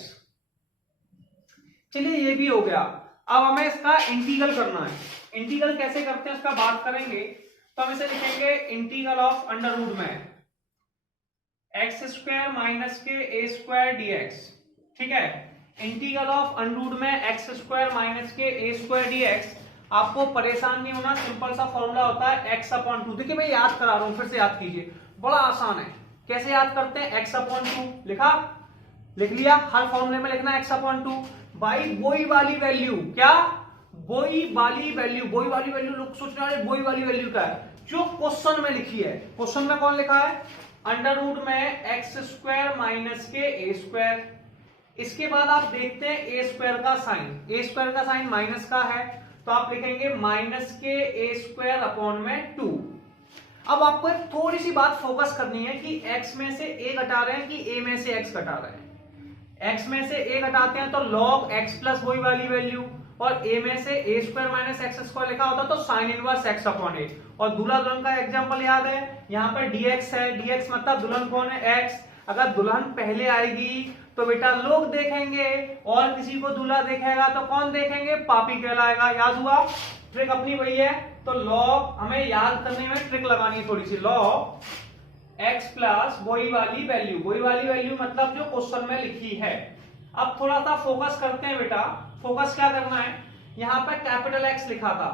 चलिए ये भी हो गया। अब हमें इसका इंटीग्रल करना है। इंटीग्रल कैसे करते हैं उसका बात करेंगे। तो हम इसे लिखेंगे इंटीग्रल ऑफ अंडर रूट में एक्स स्क्वायर माइनस के a स्क्वायर dx। ठीक है, इंटीग्रल ऑफ अंडर रूट में एक्स स्क्वायर माइनस के a स्क्वायर dx। आपको परेशान नहीं होना, सिंपल सा फॉर्मूला होता है x/2। देखिए मैं याद करा रहा हूं, फिर से याद कीजिए, बड़ा आसान है। कैसे याद करते हैं? x/2 लिखा, लिख लिया। हर फॉर्मूले में लिखना है x/2। भाई वही वाली वैल्यू, क्या? वही वाली वैल्यू। वही वाली वैल्यू लोग सोचने वाले वही वाली वैल्यू क्या है? जो क्वेश्चन में लिखी है। क्वेश्चन में कौन लिखा है? अंडर रूट में एक्स स्क्वायर माइनस के a स्क्वायर। इसके बाद आप देखते हैं a स्क्वायर का साइन। a स्क्वायर का साइन माइनस का है, तो आप लिखेंगे माइनस के a स्क्वायर अपॉन में 2। अब आपको एक थोड़ी सी बात फोकस करनी है कि x में से a घटा रहे हैं कि a में से x घटा रहे हैं। x में से a घटाते हैं तो log x प्लस वही वाली वैल्यू, और a में से a square minus x square लिखा होता तो sine inverse x upon a। और दूल्हा दुल्हन का एग्जांपल याद है, यहाँ पर dx है। dx मतलब दुल्हन कौन है? x। अगर दुल्हन पहले आएगी तो बेटा लोग देखेंगे, और किसी को दूल्हा देखेगा तो कौन देखेंगे? पापी कहलाएगा। याद हुआ? ट्रिक अपनी वही है। तो लॉग हमें याद करने में ट्रिक लगानी है थोड़ी सी। लॉग x प्लस वही वाली वैल्यू। वही वाली वैल्यू मतलब जो क्वेश्चन में लिखी है। अब थोड़ा सा फोकस करते हैं बेटा। फोकस क्या करना है? यहाँ पे कैपिटल X लिखा था,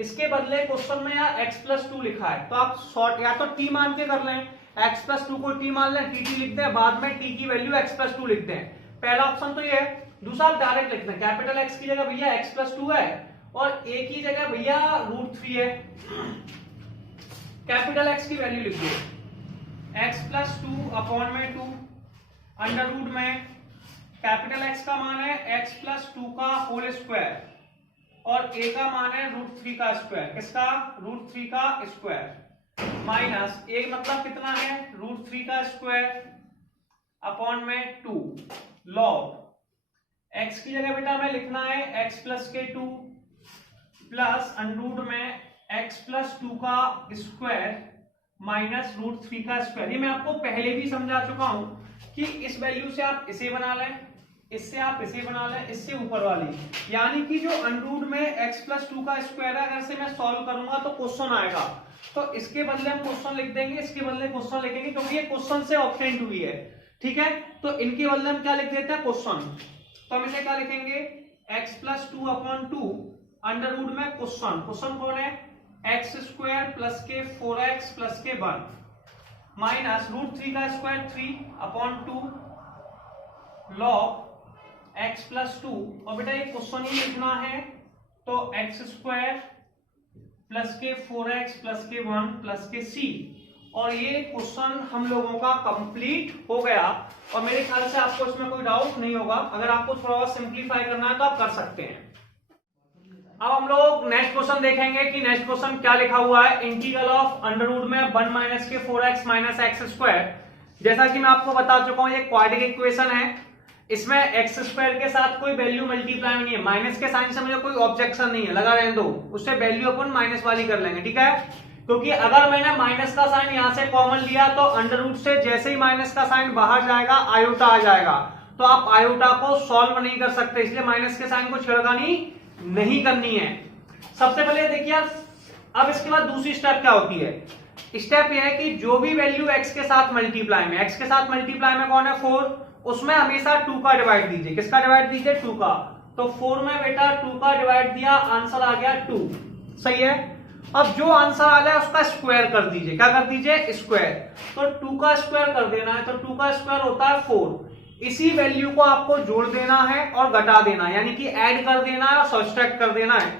इसके बदले क्वेश्चन में यहाँ x प्लस 2 लिखा है। तो आप शॉर्ट या तो t मान के कर लें, x प्लस 2 को t मान लें, tt लिख दें, बाद में t की वैल्यू x प्लस 2 लिख दें। पहला ऑप्शन तो ये है। दूसरा आप डायरेक्ट लिख दें, कैपिटल X की जगह भैया x प्लस 2 है और a की जगह भैया √3 है। कैपिटल X की वैल्यू लिख दो x प्लस 2 अपॉन में 2 अंडर रूट में कैपिटल एक्स का मान है एक्स प्लस 2 का होल स्क्वायर और ए का मान है √3 का स्क्वायर। किसका? √3 का स्क्वायर माइनस ए मतलब कितना है √3 का स्क्वायर अपॉन में 2 लॉग एक्स की जगह बेटा हमें लिखना है एक्स प्लस के 2 प्लस अंडरूट में एक्स प्लस 2 का स्क्वायर माइनस √3 का स्क्वायर। ये मैं आपको पहले भी समझा चुका हूं कि इस वैल्यू से आप इसे बना लें, इससे आप इसे बना लें, इससे ऊपर वाली, यानी कि जो अंडरूट में x प्लस 2 का स्क्वायर है अगर से मैं सॉल्व करूंगा तो क्वेश्चन आएगा, तो इसके बदले हम क्वेश्चन लिख देंगे, इसके बदले क्वेश्चन लिखेंगे क्योंकि ये क्वेश्चन से ऑब्टेंड हुई है। ठीक है, तो इनके बदले हम क्या लिख देते हैं क्वेश्चन, तो हम इसे क्या लिखेंगे x प्लस 2 अपॉन 2 अंडररूट में क्वेश्चन, क्वेश्चन कौन है एक्स स्क्वायर प्लस के 4x प्लस के 1 माइनस √3 का square 3 upon 2 log x plus 2 और बेटा ये क्वेश्चन ही लिखना है तो एक्स स्क्वायर प्लस के 4x प्लस के 1 प्लस के c, और ये क्वेश्चन हम लोगों का कंप्लीट हो गया और मेरे ख्याल से आपको इसमें कोई डाउट नहीं होगा। अगर आपको थोड़ा और सिंप्लीफाई करना है तो आप कर सकते हैं। अब हम लोग नेक्स्ट क्वेश्चन देखेंगे कि नेक्स्ट क्वेश्चन क्या लिखा हुआ है। इंटीग्रल ऑफ अंडररूट में 1 माइनस के 4x माइनस एक्स स्क्वायर। जैसा कि मैं आपको बता चुका हूं ये क्वाड्रेटिक इक्वेशन है, इसमें एक्स स्क्वायर के साथ कोई वैल्यू मल्टीप्लाई नहीं है, माइनस के साइन से मुझे कोई ऑब्जेक्शन नहीं है, लगा रहने दो, उससे वैल्यू अपन माइनस वाली कर लेंगे। ठीक है, क्योंकि अगर मैंने माइनस का साइन यहां से कॉमन लिया तो अंडररूट से जैसे ही माइनस का साइन बाहर जाएगा आयोटा आ जाएगा, तो आप आयोटा को सॉल्व नहीं कर सकते, इसलिए माइनस के साइन को छेड़खानी नहीं करनी है। सबसे पहले देखिए, अब इसके बाद दूसरी स्टेप क्या होती है। स्टेप यह है कि जो भी वैल्यू x के साथ मल्टीप्लाई में, x के साथ मल्टीप्लाई में कौन है 4, उसमें हमेशा 2 का डिवाइड दीजिए। किसका डिवाइड दीजिए 2 का, तो 4 में बेटा 2 का डिवाइड दिया, आंसर आ गया 2। सही है, अब जो आंसर आ जाए उसका स्क्वायर कर दीजिए। क्या कर दीजिए स्क्वायर, तो 2 का स्क्वायर कर देना है, तो 2 का स्क्वायर होता है 4। इसी वैल्यू को आपको जोड़ देना है और घटा देना है, यानी कि ऐड कर देना है और सब्ट्रैक्ट कर देना है।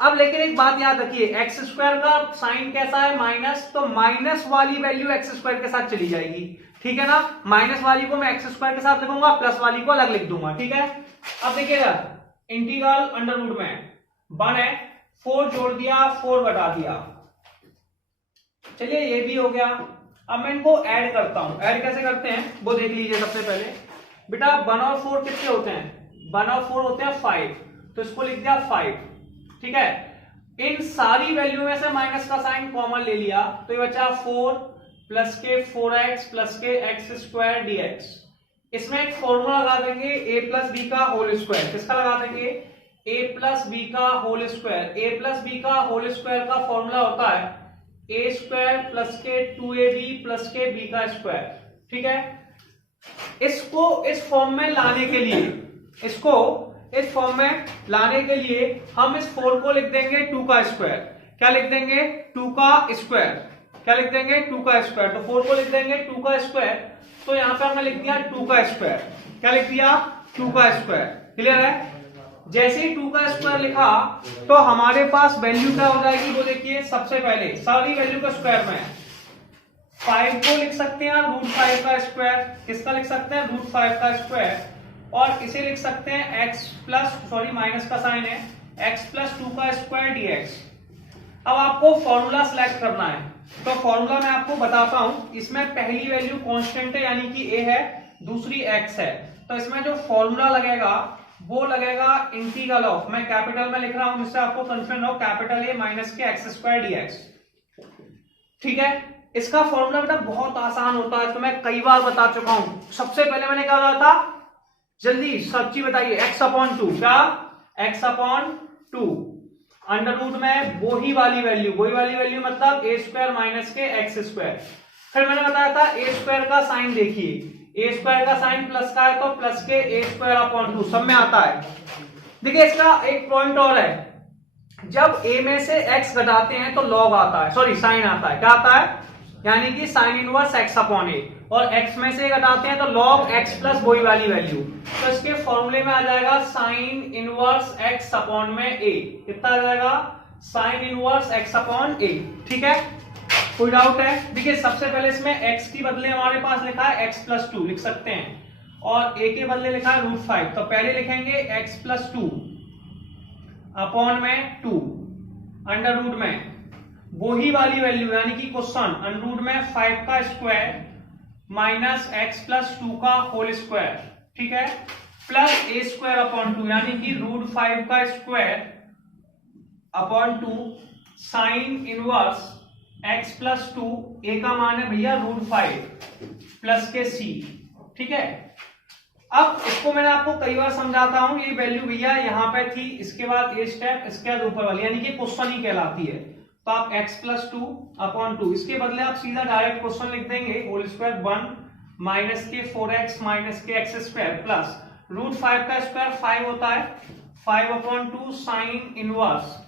अब लेकिन एक बात याद रखिए, एक्स स्क्वायर का साइन कैसा है माइनस, तो माइनस वाली वैल्यू एक्स स्क्वायर के साथ चली जाएगी। ठीक है ना, माइनस वाली को मैं एक्स स्क्वायर के साथ लिखूंगा, प्लस वाली को अलग लिख दूंगा। ठीक है, अब देखिएगा इंटीग्रल अंडररूट में 1 है, 4 जोड़ दिया, 4 घटा दिया, चलिए ये भी हो गया। अब मैं इनको ऐड करता हूं, ऐड कैसे करते हैं वो देख लीजिए। सबसे पहले बेटा 1 और 4 कितने होते हैं, 1 और 4 होते हैं 5, तो इसको लिख दिया 5। ठीक है, इन सारी वैल्यू में से माइनस का साइन कॉमन ले लिया, तो ये बचा 4 प्लस के 4x प्लस के एक्स स्क्वायर dx। इसमें एक फॉर्मूला लगा देंगे a प्लस बी का होल स्क्वायर। किसका लगा देंगे, a प्लस बी का whole square. a plus b का होल स्क्वायर का फॉर्मूला होता है a स्क्वायर प्लस के 2ab प्लस के b का स्क्वायर। ठीक है, इसको इस फॉर्म में लाने के लिए, इसको इस फॉर्म में लाने के लिए हम इस 4 को लिख देंगे 2 का स्क्वायर। क्या लिख देंगे 2 का स्क्वायर, क्या लिख देंगे 2 का स्क्वायर, तो 4 को लिख देंगे 2 का स्क्वायर, तो यहां पर हमने लिख दिया 2 का स्क्वायर। क्या लिख दिया 2 का स्क्वायर। क्लियर है, जैसे ही 2 का स्क्वायर लिखा तो हमारे पास वैल्यू क्या हो जाएगी वो देखिए। सबसे पहले सारी वैल्यू का स्क्वायर में 5 को लिख सकते हैं √5 का स्क्वायर। किसका लिख सकते हैं √5 का स्क्वायर, और इसे लिख सकते हैं x प्लस, सॉरी माइनस का साइन है, x प्लस 2 का स्क्वायर dx। अब आपको फॉर्मूला सिलेक्ट करना है, तो फॉर्मूला मैं आपको बताता हूं। इसमें पहली वैल्यू कांस्टेंट है यानी कि a है, दूसरी x है, तो इसमें जो फॉर्मूला लगेगा वो लगेगा इंटीग्रल ऑफ, मैं कैपिटल में लिख रहा हूं जिससे आपको कंफ्यूजन हो, कैपिटल A माइनस के एक्स स्क्वायर dx। ठीक है, इसका फॉर्मूला बेटा बहुत आसान होता है, तो मैं कई बार बता चुका हूं। सबसे पहले मैंने क्या कहा था, जल्दी सच्ची बताइए, x अपॉन 2, क्या x अपॉन 2 अंडररूट में वही वाली वैल्यू मतलब a स्क्वायर माइनस के एक्स स्क्वायर। फिर मैंने बताया था a स्क्वायर का साइन देखिए, a स्क्वायर का साइन प्लस का है तो प्लस के a स्क्वायर अपॉन 2 सब में आता है। देखिए इसका एक पॉइंट और है, जब a में से x घटाते हैं तो लॉग आता है, सॉरी साइन आता है। क्या आता है, यानी कि sine inverse x upon a, और x में से घटाते हैं तो लॉग x प्लस वही वाली वैल्यू, तो इसके फॉर्मूले में आ जाएगा साइन इनवर्स x अपॉन में a। कितना आ जाएगा, sine inverse x upon a। ठीक है, कोई डाउट है। देखिए सबसे पहले इसमें x की बदले हमारे पास लिखा है x प्लस 2 लिख सकते हैं, और a के बदले लिखा है √5, तो पहले लिखेंगे x प्लस 2 अपॉन में 2 अंडर रूट में वही वाली वैल्यू यानी कि क्वेश्चन अंडर रूट में 5 का स्क्वायर माइनस x प्लस 2 का होल स्क्वायर, ठीक है, प्लस a स्क्वायर अपॉन 2 यानी कि √5 का square upon 2 sine inverse x plus 2, a का मान है भैया √5 प्लस के c, ठीक है। अब इसको मैंने आपको कई बार समझाता हूं, ये वैल्यू भैया यहाँ पे थी, इसके बाद ये स्टेप, इसके बाद ऊपर वाली, यानी कि क्वेश्चन ही कहलाती है। तो आप x प्लस 2 अपॉन 2, इसके बदले आप सीधा डायरेक्ट क्वेश्चन लिख देंगे, होल स्क्वायर 1 माइनस के 4x माइनस के x स्क्वायर प्लस √5 का स्क्वायर 5 होता है, 5 upon 2 sine inverse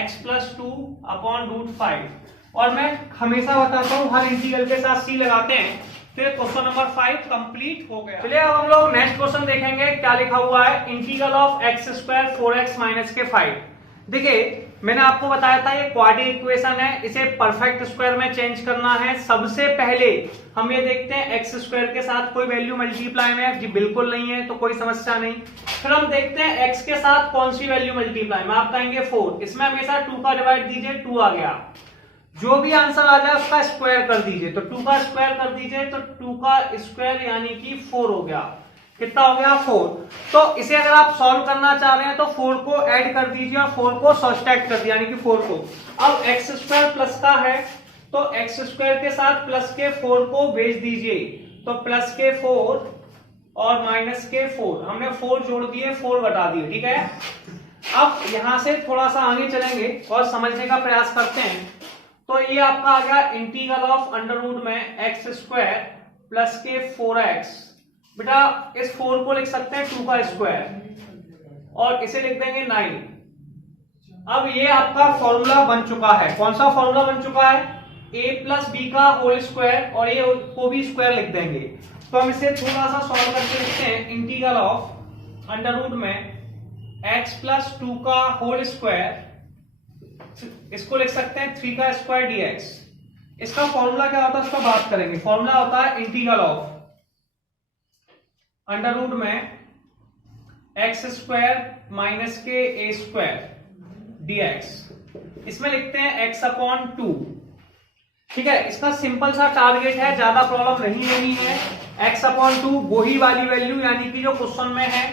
x plus 2 upon √5। और मैं हमेशा बताता हूं हर इंटीग्रल के साथ c लगाते हैं, फिर क्वेश्चन नंबर 5 कंप्लीट हो गया। चलिए अब हम लोग नेक्स्ट क्वेश्चन देखेंगे, क्या लिखा हुआ है, integral of x square 4x minus के 5। देखिए मैंने आपको बताया था ये क्वाड्रेटिक इक्वेशन है, इसे परफेक्ट स्क्वायर में चेंज करना है। सबसे पहले हम ये देखते हैं एक्स स्क्वायर के साथ कोई वैल्यू मल्टीप्लाई में है जी, बिल्कुल नहीं है तो कोई समस्या नहीं। फिर हम देखते हैं एक्स के साथ कौन सी वैल्यू मल्टीप्लाई में, आप कहेंगे 4, इसमें हमेशा 2 का डिवाइड दीजिए, 2 आ गया, जो भी आंसर आ जाए उसका स्क्वायर कर दीजिए, तो 2 का स्क्वायर कर दीजिए, तो 2 का स्क्वायर यानी कि 4 हो गया। कितना हो गया 4। तो इसे अगर आप सॉल्व करना चाह रहे हैं तो 4 को ऐड कर दीजिए और 4 को सब्ट्रैक्ट कर दिया, यानी कि 4 को। अब एक्स स्क्वायर प्लस का है तो एक्स स्क्वायर के साथ प्लस के 4 को भेज दीजिए, तो प्लस के 4 और माइनस के 4, हमने 4 जोड़ दिए, 4 घटा दिए, ठीक है। अब यहां से थोड़ा सा आगे चलेंगे और समझने का प्रयास करते हैं। तो ये आपका आ गया इंटीग्रल ऑफ अंडर रूट में एक्स स्क्वायर प्लस के 4x। बेटा इस 4 को लिख सकते हैं 2 का स्क्वायर और इसे लिख देंगे 9। अब ये आपका फॉर्मूला बन चुका है, कौन सा फॉर्मूला बन चुका है, a प्लस बी का होल स्क्वायर, और ये को भी स्क्वायर लिख देंगे। तो हम इसे थोड़ा सा सॉल्व करके लिखते हैं, इंटीग्रल ऑफ अंडर रूट में x प्लस 2 का होल स्क्वायर, इसको लिख सकते हैं 3 का स्क्वायर dx। इसका फॉर्मूला क्या होता है उसका बात करेंगे। फॉर्मूला होता है इंटीग्रल ऑफ अंडर रूट में एक्स स्क्वायर माइनस के a स्क्वायर dx। इसमें लिखते हैं x अपॉन 2, ठीक है। इसका सिंपल सा टारगेट है, ज्यादा प्रॉब्लम नहीं लेनी है। x अपॉन 2 वही वाली वैल्यू यानी कि जो क्वेश्चन में है,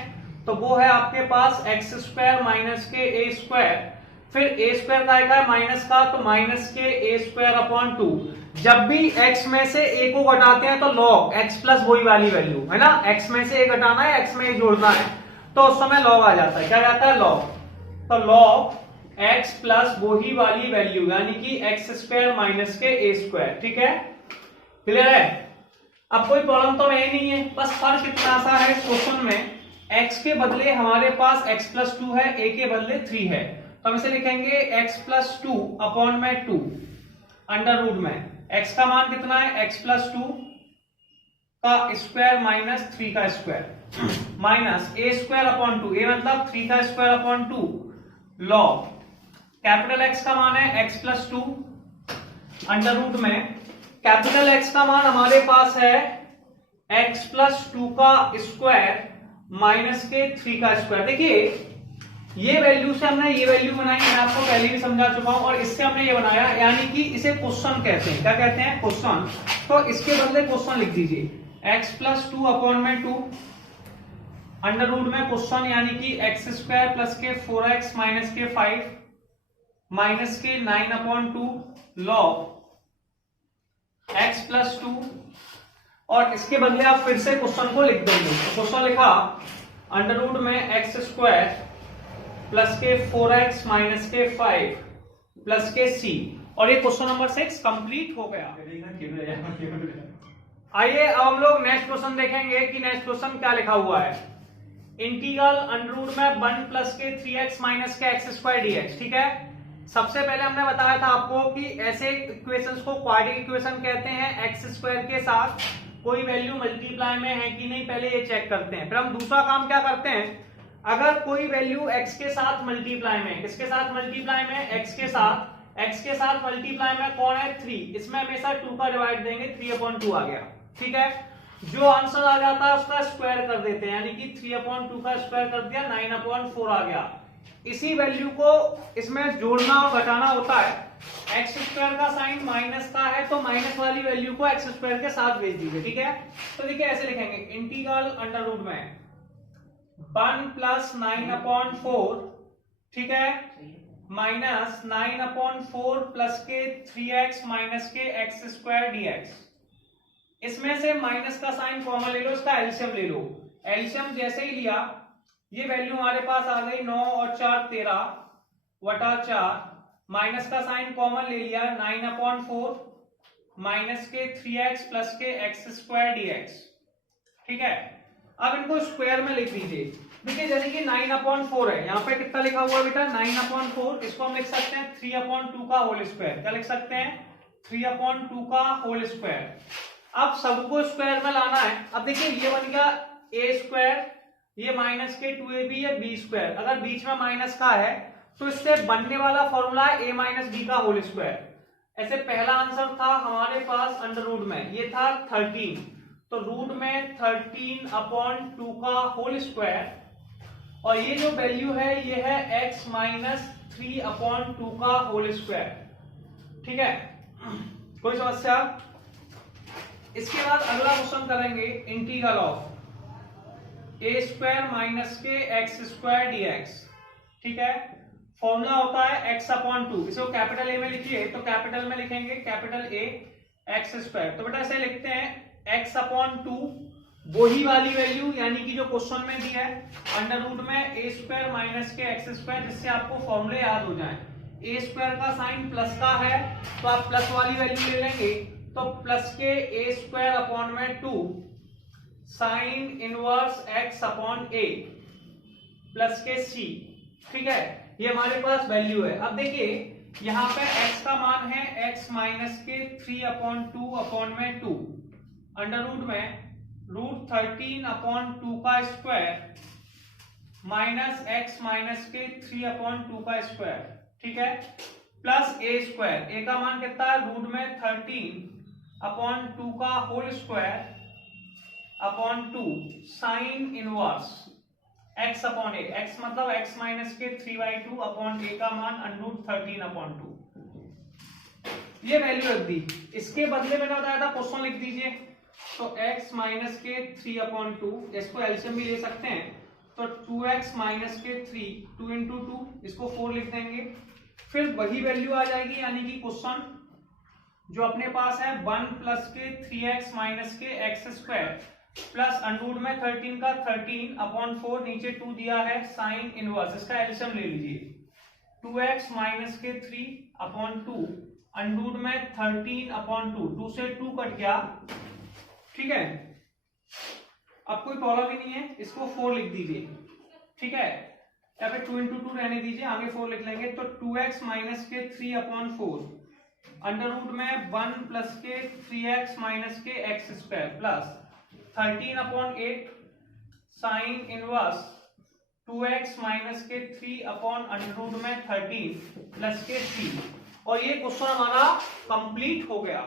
तो वो है आपके पास एक्स स्क्वायर माइनस के a स्क्वायर, फिर a स्क्वायर का आएगा माइनस का, तो माइनस के a स्क्वायर अपॉन 2। जब भी x में से a को घटाते हैं तो log x प्लस वही वाली वैल्यू है ना, x में से a घटाना है, x में a जोड़ना है, तो उस समय log आ जाता है। क्या जाता है log, तो log x प्लस वही वाली वैल्यू यानी कि एक्स स्क्वायर माइनस के a स्क्वायर, ठीक है, क्लियर है। अब कोई प्रॉब्लम तो है नहीं है, बस फर्क इतना सा है, क्वेश्चन में x के बदले हमारे पास x प्लस 2 है, a के बदले 3 है, तो हम इसे लिखेंगे x प्लस 2 अपॉन में 2 अंडर रूट में x का मान कितना है, x प्लस 2 का स्क्वायर माइनस 3 का square minus a square upon 2, a मतलब 3 का square upon 2 log capital X का मान है x प्लस 2 अंडर रूट में कैपिटल X का मान हमारे पास है x प्लस 2 का स्क्वायर माइनस के 3 का स्क्वायर। देखिए ये वैल्यू से हमने ये वैल्यू बनाई, मैं आपको पहले भी समझा चुका हूं, और इससे हमने ये बनाया, यानी कि इसे क्वेश्चन कहते हैं। क्या कहते हैं, क्वेश्चन। तो इसके बदले क्वेश्चन लिख दीजिए x प्लस 2 अपॉन में 2 अंडर रूट में क्वेश्चन यानी कि एक्स स्क्वायर प्लस के 4x माइनस के 5 माइनस के 9 अपॉन 2 लॉग x प्लस 2, और इसके बदले आप फिर से क्वेश्चन को लिख देंगे। तो क्वेश्चन लिखा अंडर रूट में एक्स स्क्वायर प्लस के 4x माइनस के 5 प्लस के c, और ये क्वेश्चन नंबर 6 कंप्लीट हो गया। आइए अब हम लोग नेक्स्ट क्वेश्चन देखेंगे कि नेक्स्ट क्वेश्चन क्या लिखा हुआ है। इंटीग्रल अंडर रूट में 1 प्लस के 3x माइनस के एक्स स्क्वायर dx, ठीक है। सबसे पहले हमने बताया था आपको कि ऐसे इक्वेशंस को क्वाड्रेटिक इक्वेशन कहते हैं। एक्स स्क्वायर के साथ कोई वैल्यू मल्टीप्लाई में है कि नहीं, पहले ये चेक करते हैं। फिर हम दूसरा काम क्या करते हैं, अगर कोई वैल्यू x के साथ मल्टीप्लाई में, किसके साथ मल्टीप्लाई में, x के साथ मल्टीप्लाई में कौन है 3, इसमें हमेशा 2 का डिवाइड देंगे, 3 अपॉन 2 आ गया, ठीक है। जो आंसर आ जाता है उसका स्क्वायर कर देते हैं, यानी कि 3/2 का स्क्वायर कर दिया, 9/4 आ गया। इसी वैल्यू को इसमें जोड़ना और घटाना होता है। एक्स स्क्वायर का साइन माइनस का है तो माइनस वाली वैल्यू को एक्स स्क्वायर के साथ भेज दीजिए, ठीक है। तो देखिए ऐसे लिखेंगे, इंटीग्रल अंडर रूट में 1 + 9/4, ठीक है, माइनस 9/4 प्लस के 3x माइनस के x² dx। इसमें से माइनस का साइन कॉमन ले लो, इसका एलसीएम ले लो। एलसीएम जैसे ही लिया, ये वैल्यू हमारे पास आ गई 9 और 4 13/4, माइनस का साइन कॉमन ले लिया, 9/4 माइनस के 3x प्लस के x² dx, ठीक है। अब इनको स्क्वायर में लिख दीजिए। देखिए जैसे कि 9/4 है, यहाँ पे कितना लिखा हुआ बेटा 9/4, इसको हम लिख सकते हैं 3/2 का होल स्क्वायर। क्या लिख सकते हैं 3/2 का होल स्क्वायर। अब सबको स्क्वायर में लाना है। अब देखिए ये बन गया a², ये माइनस के 2ab, ये b²। अगर बीच में माइनस का है तो इससे बनने वाला फॉर्मूला है a - b का होल स्क्वायर। ऐसे पहला आंसर था हमारे पास अंडर रूट में, ये था 13, तो रूट में 13/2 का होल स्क्वायर, और ये जो वैल्यू है ये है x - 3/2 का होल स्क्वायर, ठीक है। कोई समस्या? इसके बाद अगला क्वेश्चन करेंगे, इंटीग्रल ऑफ a² माइनस के x² dx, ठीक है। फॉर्मूला होता है x/2, इसको कैपिटल ए में लिखिए, तो कैपिटल में लिखेंगे कैपिटल A x²। तो बेटा ऐसे लिखते हैं x/2, वही वाली वैल्यू यानी कि जो क्वेश्चन में दी है, अंडर रूट में a² माइनस के x², जिससे आपको फॉर्मूले याद हो जाए। a² का साइन प्लस का है तो आप प्लस वाली वैल्यू ले लेंगे, तो प्लस के a²/2 sign inverse x/a plus के c, ठीक है। ये हमारे पास वैल्यू है। अब देखिए यहाँ पे x का मान है x माइनस के 3/2 अंडर रूट में √13/2 का स्क्वायर माइनस x माइनस के 3/2 का स्क्वायर, ठीक है, प्लस a²। a का मान कितना है, रूट में 13/2 का whole square upon 2 sine inverse x/a। x मतलब x माइनस के 3/2 अपॉन a का मान √13/2। ये वैल्यू रख दी। इसके बदले मैंने बताया था क्वेश्चन लिख दीजिए, तो x माइनस के 3/2, इसको एलसीएम भी ले सकते हैं, तो 2x माइनस के 3, 2 × 2, इसको 4 लिख देंगे। फिर वही वैल्यू आ जाएगी, यानी कि क्वेश्चन जो अपने पास है 1 प्लस के 3x माइनस के x² प्लस अंडरूट में 13 का 13/4, नीचे 2 दिया है साइन इनवर्स, इसका एलसीएम ले लीजिए। 2x माइनस के 3/2 अंडरूट में 13/2, 2 से 2 कट गया, ठीक है। अब कोई प्रॉब्लम ही नहीं है, इसको 4 लिख दीजिए, ठीक है। यहाँ पे 2 × 2 रहने दीजिए, आगे 4 लिख लेंगे, तो 2x माइनस के 3/4 अंडर रूट में 1 प्लस के 3x माइनस के x² plus 13/8 sine inverse 2x minus के 3/√में 13 प्लस के 3, और ये क्वेश्चन हमारा कंप्लीट हो गया।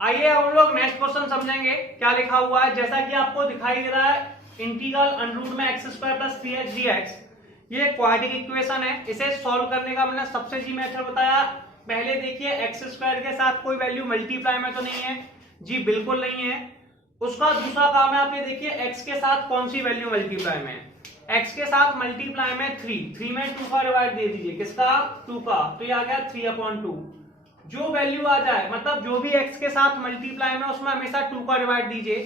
आइए अब हम लोग नेक्स्ट क्वेश्चन समझेंगे क्या लिखा हुआ है। जैसा कि आपको दिखाई दे रहा है, इंटीग्रल अंडर में x² प्लस 3x dx, ये क्वाड्रेटिक इक्वेशन है। इसे सॉल्व करने का मैंने सबसे इजी मेथड बताया। पहले देखिए x² के साथ कोई वैल्यू मल्टीप्लाई में तो नहीं है, जी बिल्कुल नहीं है। उसका दूसरा काम है, आप ये देखिए x के साथ कौन सी वैल्यू मल्टीप्लाई में है। x के साथ मल्टीप्लाई में 3 में 2 का डिवाइड दे दीजिए, किसका 2 का, तो ये आ गया 3/2। जो वैल्यू आ जाए, मतलब जो भी x के साथ मल्टीप्लाई में उसमें हमेशा 2 का डिवाइड दीजिए।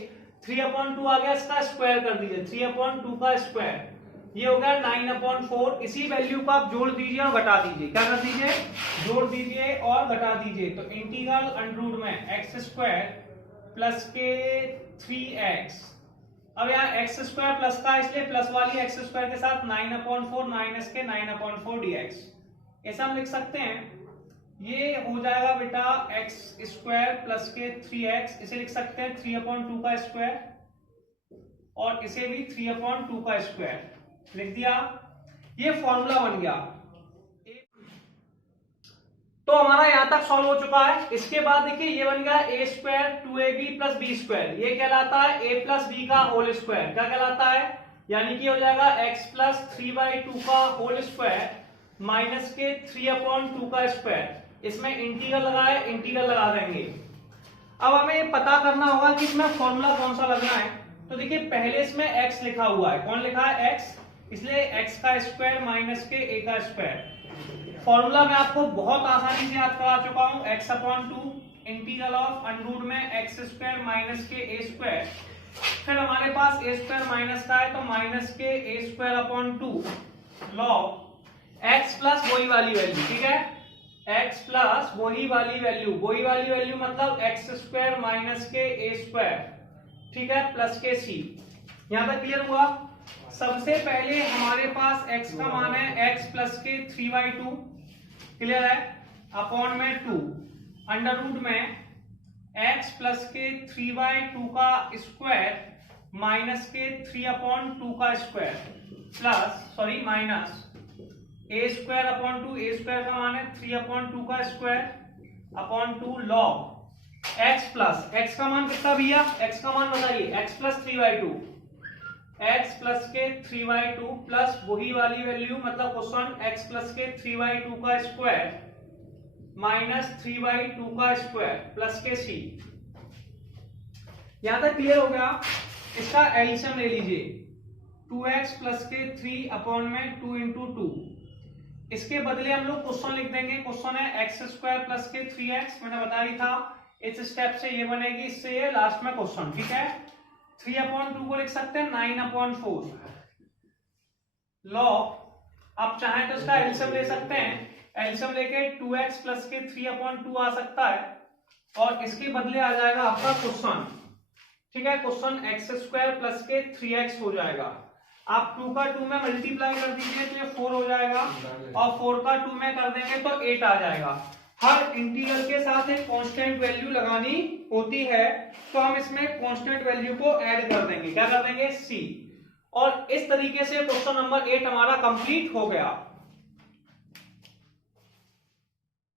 3/2 आ गया, इसका स्क्वायर कर दीजिए, 3/2 का स्क्वायर, ये हो गया 9/4। इसी वैल्यू को आप जोड़ दीजिए और घटा दीजिए। क्या कर दीजिए, जोड़ दीजिए और घटा दीजिए। तो इंटीग्रल अंडर में x² प्लस के 3x, अब यहाँ x² प्लस का, इसलिए प्लस वाली x² के साथ 9/4 माइनस के 9/4 dx, ऐसा हम लिख सकते हैं। ये हो जाएगा बेटा x² प्लस के 3x, इसे लिख सकते हैं 3/2 का स्क्वायर, और इसे भी 3/2 का स्क्वायर लिख दिया। ये फॉर्मूला बन गया। तो हमारा यहां तक सॉल्व हो चुका है। इसके बाद देखिए ये बन गया a square 2ab plus b square, ये कहलाता है ए प्लस बी का होल स्क्वायर। क्या कहलाता है? यानी कि हो जाएगा x प्लस 3/2 का होल स्क्वायर माइनस के 3/2 का स्क्वायर। इसमें इंटीग्रल लगा है, इंटीग्रल लगा देंगे। अब हमें ये पता करना होगा कि इसमें फॉर्मूला कौन सा लगना है। तो देखिए पहले इसमें x लिखा हुआ है, कौन लिखा है? x, इसलिए x का स्क्वायर माइनस के a का स्क्वायर। फॉर्मूला मैं आपको बहुत आसानी से याद करा चुका हूं, x/2 integral of under root में x स्क्वायर माइनस के a स्क्वायर। फिर हमारे पास a स्क्वायर माइनस का है तो माइनस के a square upon 2 log x plus वही वाली वैल्यू, ठीक है, x प्लस वही वाली वैल्यू मतलब x स्क्वायर माइनस के a स्क्वायर, ठीक है, प्लस के c। यहां तक क्लियर हुआ? सबसे पहले हमारे पास x का मान है x प्लस के 3/2, क्लियर है, अपॉन में 2 अंडर रूट में x प्लस के 3/2 का स्क्वायर माइनस के 3/2 का square plus minus a square upon 2, a square का मान है 3/2 का square upon 2 log x plus x का मान कितना भैया? x का मान बताइए, x प्लस 3/2, x प्लस के 3/2 प्लस वही वाली वैल्यू मतलब क्वेश्चन x प्लस के 3/2 का स्क्वायर माइनस 3/2 का स्क्वायर प्लस के c। यहां तक क्लियर हो गया? इसका एलसीएम ले लीजिए, 2x प्लस के 3 अपॉन में 2 इंटू 2। इसके बदले हम लोग क्वेश्चन लिख देंगे, क्वेश्चन है x स्क्वायर प्लस के 3x, मैंने बताया ही था इस स्टेप से ये बनेगी, इससे ये लास्ट में क्वेश्चन, ठीक है। 3/2 को लिख सकते हैं 9/4 लॉग। आप चाहें तो इसका एलसीएम ले सकते हैं, एलसीएम लेके 2x प्लस के 3/2 आ सकता है और इसके बदले आ जाएगा आपका क्वेश्चन, ठीक है, क्वेश्चन x स्क्वायर प्लस के 3x हो जाएगा। आप 2 का 2 में मल्टीप्लाई कर दीजिए तो ये 4 हो जाएगा और 4 का 2 में कर देंगे तो 8 आ जाएगा। हर इंटीग्रल के साथ एक कांस्टेंट वैल्यू लगानी होती है, तो हम इसमें कांस्टेंट वैल्यू को ऐड कर देंगे, क्या कर देंगे? c। और इस तरीके से क्वेश्चन नंबर 8 हमारा कंप्लीट हो गया।